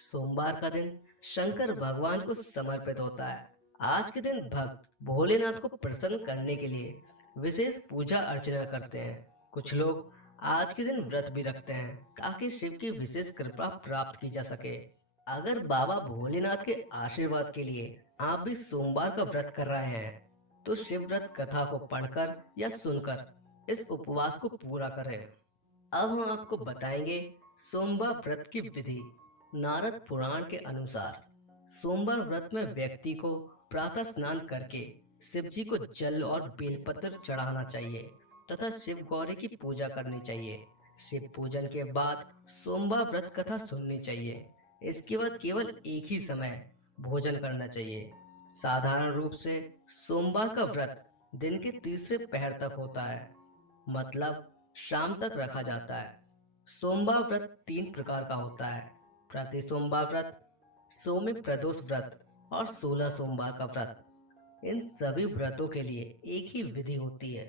सोमवार का दिन शंकर भगवान को समर्पित होता है। आज के दिन भक्त भोलेनाथ को प्रसन्न करने के लिए विशेष पूजा अर्चना करते हैं। कुछ लोग आज के दिन व्रत भी रखते हैं ताकि शिव की विशेष कृपा प्राप्त की जा सके। अगर बाबा भोलेनाथ के आशीर्वाद के लिए आप भी सोमवार का व्रत कर रहे हैं तो शिव व्रत कथा को पढ़कर या सुनकर इस उपवास को पूरा करें। अब हम आपको बताएंगे सोमवार व्रत की विधि। नारद पुराण के अनुसार सोमवार व्रत में व्यक्ति को प्रातः स्नान करके शिव जी को जल और बेलपत्र चढ़ाना चाहिए तथा शिव गौरी की पूजा करनी चाहिए। शिव पूजन के बाद सोमवार व्रत कथा सुननी चाहिए। इसके बाद केवल एक ही समय भोजन करना चाहिए। साधारण रूप से सोमवार का व्रत दिन के तीसरे पहर तक होता है, मतलब शाम तक रखा जाता है। सोमवार व्रत 3 प्रकार का होता है: प्रति सोमवार व्रत, सोमी प्रदोष व्रत और 16 सोमवार का व्रत। इन सभी व्रतों के लिए एक ही विधि होती है।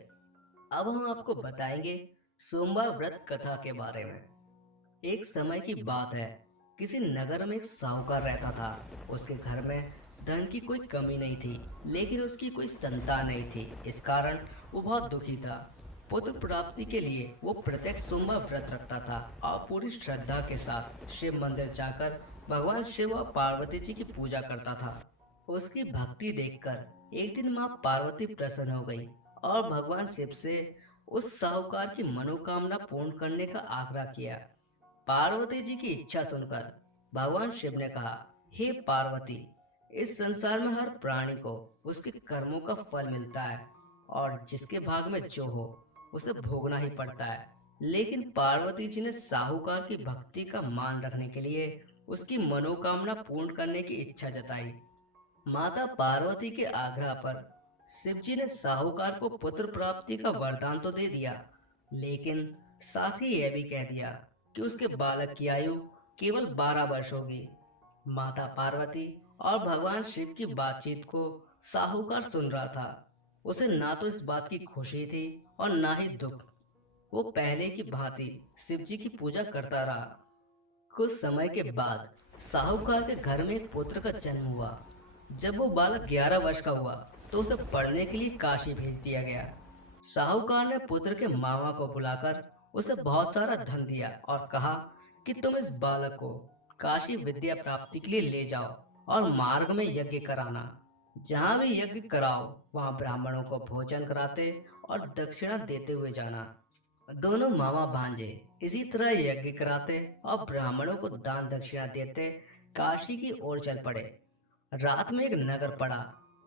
अब हम आपको बताएंगे सोमवार व्रत कथा के बारे में। एक समय की बात है, किसी नगर में एक साहूकार रहता था। उसके घर में धन की कोई कमी नहीं थी, लेकिन उसकी कोई संतान नहीं थी। इस कारण वो बहुत दुखी था। पुत्र प्राप्ति के लिए वो प्रत्येक सोमवार व्रत रखता था और पूरी श्रद्धा के साथ शिव मंदिर जाकर भगवान शिव और पार्वती जी की पूजा करता था। उसकी भक्ति देखकर एक दिन माँ पार्वती प्रसन्न हो गई और भगवान शिव से उस साहूकार की मनोकामना पूर्ण करने का आग्रह किया। पार्वती जी की इच्छा सुनकर भगवान शिव ने कहा, हे पार्वती, इस संसार में हर प्राणी को उसके कर्मों का फल मिलता है और जिसके भाग में जो हो उसे भोगना ही पड़ता है। लेकिन पार्वती जी ने साहूकार की भक्ति का मान रखने के लिए उसकी मनोकामना पूर्ण करने की इच्छा जताई। माता पार्वती के आग्रह पर शिव जी ने साहूकार को पुत्र प्राप्ति का वरदान तो दे दिया, लेकिन साथ ही यह भी कह दिया कि उसके बालक की आयु केवल 12 वर्ष होगी। माता पार्वती और भगवान शिव की बातचीत को साहूकार सुन रहा था। उसे ना तो इस बात की खुशी थी और ना ही दुख। वो पहले की भांति शिव जी की पूजा करता रहा। कुछ समय के बाद साहूकार के घर में एक पुत्र का जन्म हुआ। जब वो बालक 11 वर्ष का हुआ तो उसे पढ़ने के लिए काशी भेज दिया गया। साहूकार ने पुत्र के मामा को बुलाकर उसे बहुत सारा धन दिया और कहा कि तुम इस बालक को काशी विद्या प्राप्ति के लिए ले जाओ और मार्ग में यज्ञ कराना। जहाँ भी यज्ञ कराओ वहाँ ब्राह्मणों को भोजन कराते और दक्षिणा देते हुए जाना। दोनों मामा भांजे इसी तरह यज्ञ कराते और ब्राह्मणों को दान दक्षिणा देते काशी की ओर चल पड़े। रात में एक नगर पड़ा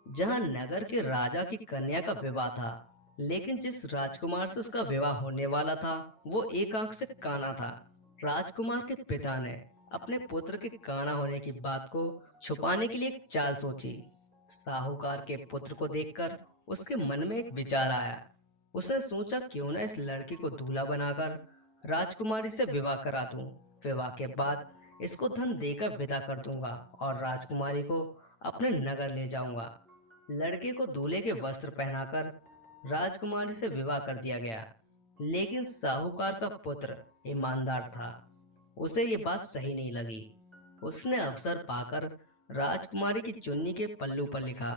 जहाँ नगर के राजा की कन्या का विवाह था, लेकिन जिस राजकुमार से उसका विवाह होने वाला था वो एक आंख से काना था। राजकुमार के पिता ने अपने पुत्र के काना होने की बात को छुपाने के लिए एक चाल सोची। साहूकार के पुत्र को देखकर उसके मन में एक विचार आया। उसने सोचा, क्यों न इस लड़की को दूल्हा बनाकर राजकुमारी से विवाह करा दूं। विवाह के बाद इसको धन देकर विदा कर दूंगा और राजकुमारी को अपने नगर ले जाऊंगा। लड़के को दूल्हे के वस्त्र पहनाकर राजकुमारी से विवाह कर दिया गया। लेकिन साहूकार का पुत्र ईमानदार था। उसे ये बात सही नहीं लगी। उसने अवसर पाकर राजकुमारी की चुन्नी के पल्लू पर लिखा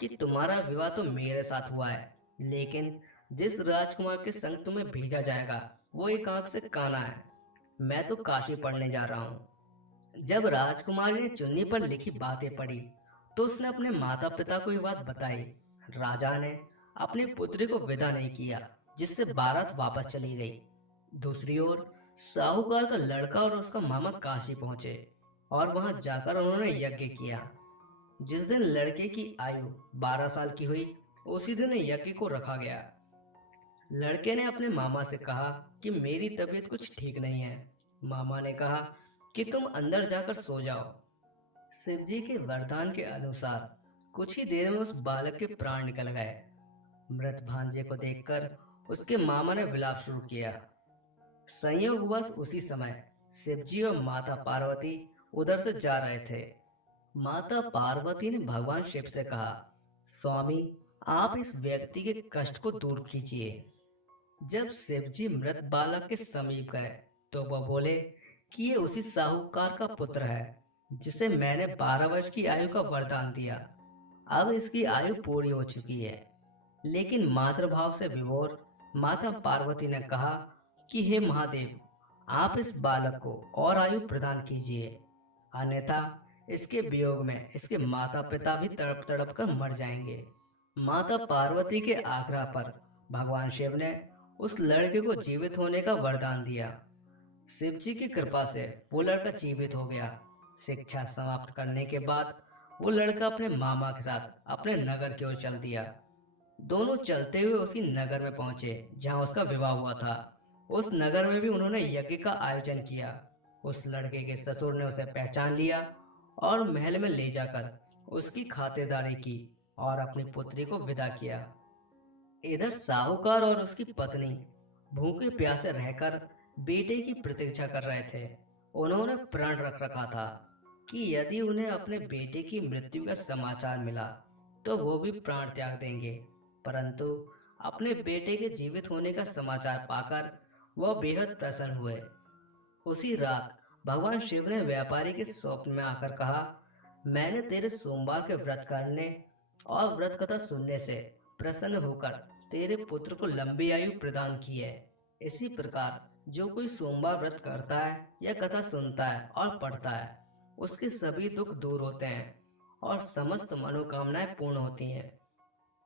कि तुम्हारा विवाह तो मेरे साथ हुआ है, लेकिन जिस राजकुमार के संग तुम्हें भेजा जाएगा वो एक आंख से काना है। मैं तो काशी पढ़ने जा रहा हूँ। जब राजकुमारी ने चुन्नी पर लिखी बातें पढ़ी तो उसने अपने माता पिता को ये बात बताई। राजा ने अपनी पुत्री को विदा नहीं किया, जिससे बारात वापस चली गई। दूसरी ओर साहूकार का लड़का और उसका मामा काशी पहुंचे और वहां जाकर उन्होंने यज्ञ किया। जिस दिन लड़के की आयु 12 साल की हुई उसी दिन यज्ञ को रखा गया। लड़के ने अपने मामा से कहा कि मेरी तबीयत कुछ ठीक नहीं है। मामा ने कहा कि तुम अंदर जाकर सो जाओ। शिव जी के वरदान के अनुसार कुछ ही देर में उस बालक के प्राण निकल गए। मृत भांजे को देखकर उसके मामा ने विलाप शुरू किया। संयोगवश उसी समय शिव जी और माता पार्वती उधर से जा रहे थे। माता पार्वती ने भगवान शिव से कहा, स्वामी, आप इस व्यक्ति के कष्ट को दूर कीजिए। जब शिव जी मृत बालक के समीप गए तो वह बोले कि ये उसी साहूकार का पुत्र है। जिसे मैंने 12 वर्ष की आयु का वरदान दिया। अब इसकी आयु पूरी हो चुकी है। लेकिन मातृभाव से विभोर माता पार्वती ने कहा कि हे महादेव, आप इस बालक को और आयु प्रदान कीजिए, अन्यथा इसके वियोग में इसके माता पिता भी तड़प तड़प कर मर जाएंगे। माता पार्वती के आग्रह पर भगवान शिव ने उस लड़के को जीवित होने का वरदान दिया। शिव जी की कृपा से वो लड़का जीवित हो गया। शिक्षा समाप्त करने के बाद वो लड़का अपने मामा के साथ अपने नगर की ओर चल दिया। दोनों चलते हुए उसी नगर में पहुंचे जहां उसका विवाह हुआ था। उस नगर में भी उन्होंने यज्ञ का आयोजन किया। उस लड़के के ससुर ने उसे पहचान लिया और महल में ले जाकर उसकी खातिरदारी की और अपनी पुत्री को विदा किया। इधर साहूकार और उसकी पत्नी भूखे प्यासे रहकर बेटे की प्रतीक्षा कर रहे थे। उन्होंने प्रण रख रखा था कि यदि उन्हें अपने बेटे की मृत्यु का समाचार मिला तो वो भी प्राण त्याग देंगे। परंतु अपने बेटे के जीवित होने का समाचार पाकर वह बेहद प्रसन्न हुए। उसी रात भगवान शिव ने व्यापारी के स्वप्न में आकर कहा, मैंने तेरे सोमवार के व्रत करने और व्रत कथा सुनने से प्रसन्न होकर तेरे पुत्र को लंबी आयु प्रदान की है। इसी प्रकार जो कोई सोमवार व्रत करता है या कथा सुनता है और पढ़ता है, उसके सभी दुख दूर होते हैं और समस्त मनोकामनाएं पूर्ण होती हैं।